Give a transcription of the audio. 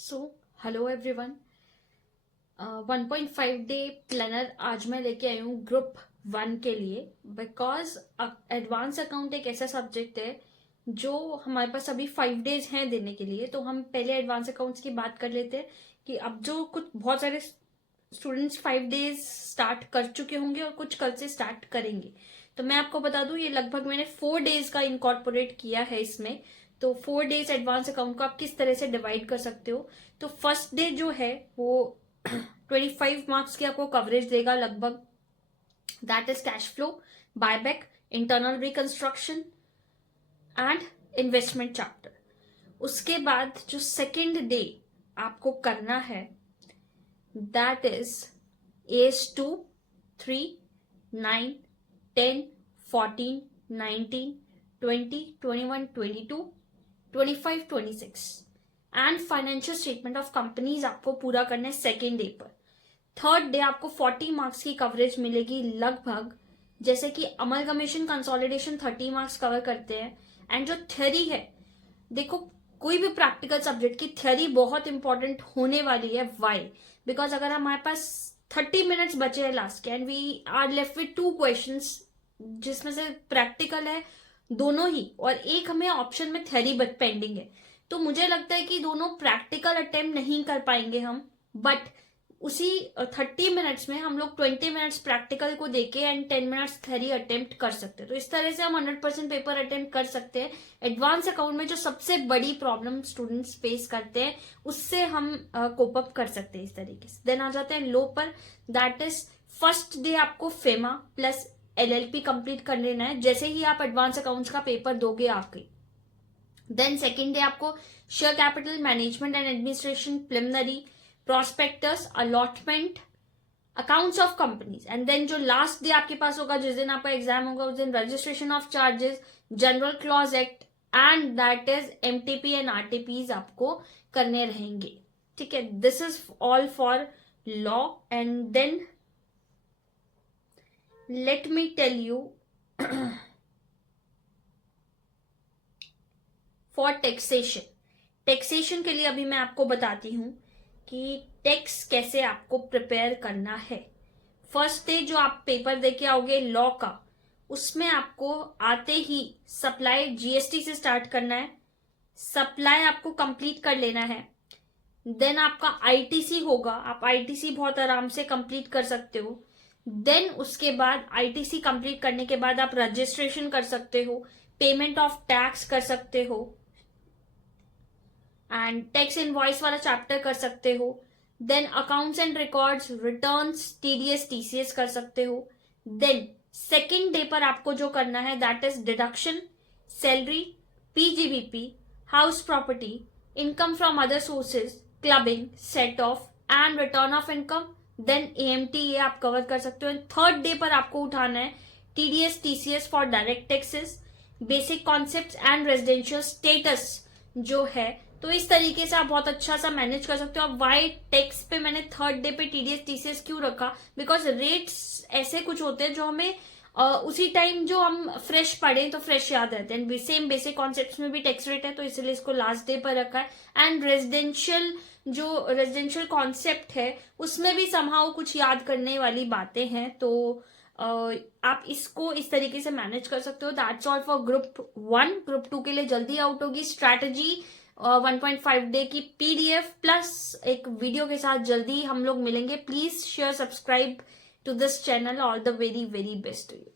सो hello everyone. 1.5 day planner आज मैं लेके आई हूँ ग्रुप 1 के लिए, बिकॉज एडवांस अकाउंट एक ऐसा सब्जेक्ट है जो हमारे पास अभी 5 डेज हैं देने के लिए। तो हम पहले एडवांस अकाउंट्स की बात कर लेते हैं कि अब जो कुछ बहुत सारे स्टूडेंट्स 5 डेज स्टार्ट कर चुके होंगे और कुछ कल से स्टार्ट करेंगे। तो मैं आपको बता दूं, ये लगभग मैंने 4 डेज का इनकॉर्पोरेट किया है इसमें। तो 4 डेज एडवांस अकाउंट को आप किस तरह से डिवाइड कर सकते हो। तो फर्स्ट डे जो है वो 25 मार्क्स की आपको कवरेज देगा लगभग। That is cash flow, buyback, internal reconstruction and investment chapter. उसके बाद जो सेकेंड डे आपको करना है that is AS2, 3, 9, 10, 14, 19, 20, 21, 22, 25, 26 and financial statement of companies आपको पूरा करना है सेकेंड डे पर। थर्ड डे आपको 40 मार्क्स की कवरेज मिलेगी लगभग, जैसे कि अमलगमेशन कंसोलिडेशन 30 मार्क्स कवर करते हैं। एंड जो थ्योरी है, देखो कोई भी प्रैक्टिकल सब्जेक्ट की थ्योरी बहुत इंपॉर्टेंट होने वाली है। वाई? बिकॉज अगर हमारे पास 30 मिनट्स बचे हैं लास्ट के and we are left with 2 questions जिसमें से प्रैक्टिकल है दोनों ही और एक हमें ऑप्शन में थ्योरी पेंडिंग है, तो मुझे लगता है कि दोनों प्रैक्टिकल अटेम्प्ट नहीं कर पाएंगे हम। बट उसी 30 मिनट्स में हम लोग 20 मिनट्स प्रैक्टिकल को देके एंड 10 मिनट्स थ्योरी अटेम्प्ट कर सकते हैं। तो इस तरह से हम 100% पेपर अटेम्प्ट कर सकते हैं। एडवांस अकाउंट में जो सबसे बड़ी प्रॉब्लम स्टूडेंट्स फेस करते हैं उससे हम कोप अप कर सकते हैं इस तरीके से। देन आ जाते हैं लो पर। दैट इज फर्स्ट डे आपको फेमा प्लस LLP कंप्लीट कर लेना है जैसे ही आप एडवांस अकाउंट्स का पेपर दोगे आके। देन सेकेंड डे आपको share capital management and administration preliminary, prospectus, allotment, accounts of companies. And then जो लास्ट डे आपके पास होगा जिस दिन आपका एग्जाम होगा उस दिन registration of charges, general clause act and that is MTP and RTPs आपको करने रहेंगे। ठीक है, this is all for law. And then let me tell you for taxation. Taxation के लिए अभी मैं आपको बताती हूं कि टैक्स कैसे आपको प्रिपेयर करना है। फर्स्ट डे जो आप पेपर देके आओगे लॉ का, उसमें आपको आते ही सप्लाई GST से स्टार्ट करना है। सप्लाई आपको कंप्लीट कर लेना है। देन आपका ITC होगा, आप ITC बहुत आराम से कंप्लीट कर सकते हो। देन उसके बाद ITC कंप्लीट करने के बाद आप रजिस्ट्रेशन कर सकते हो, पेमेंट ऑफ टैक्स कर सकते हो एंड टैक्स इनवॉइस वाला चैप्टर कर सकते हो। Then accounts and records, returns, TDS TCS कर सकते हो। देन सेकेंड डे पर आपको जो करना है that is deduction, salary, PGBP, house property, income from other sources, clubbing, set off and return of income. Then AMT ये आप कवर कर सकते हो। थर्ड डे पर आपको उठाना है TDS TCS for direct taxes, basic concept and residential status जो है। तो इस तरीके से आप बहुत अच्छा सा मैनेज कर सकते हो। अब वाई टैक्स पे मैंने थर्ड डे पे TDS TCS क्यों रखा, बिकॉज रेट्स ऐसे कुछ होते हैं जो हमें उसी टाइम जो हम फ्रेश पढ़े तो फ्रेश याद रहते हैं। सेम बेसिक कॉन्सेप्ट्स में भी टैक्स रेट है तो इसलिए इसको लास्ट डे पर रखा है। एंड रेजिडेंशियल कॉन्सेप्ट है उसमें भी समहाउ कुछ याद करने वाली बातें हैं। तो आप इसको इस तरीके से मैनेज कर सकते हो। That's all for group 1। Group 2 के लिए जल्दी आउट होगी स्ट्रैटेजी 1.5 डे की PDF प्लस एक वीडियो के साथ जल्दी हम लोग मिलेंगे। Please share, subscribe to this channel. All the very very best to you.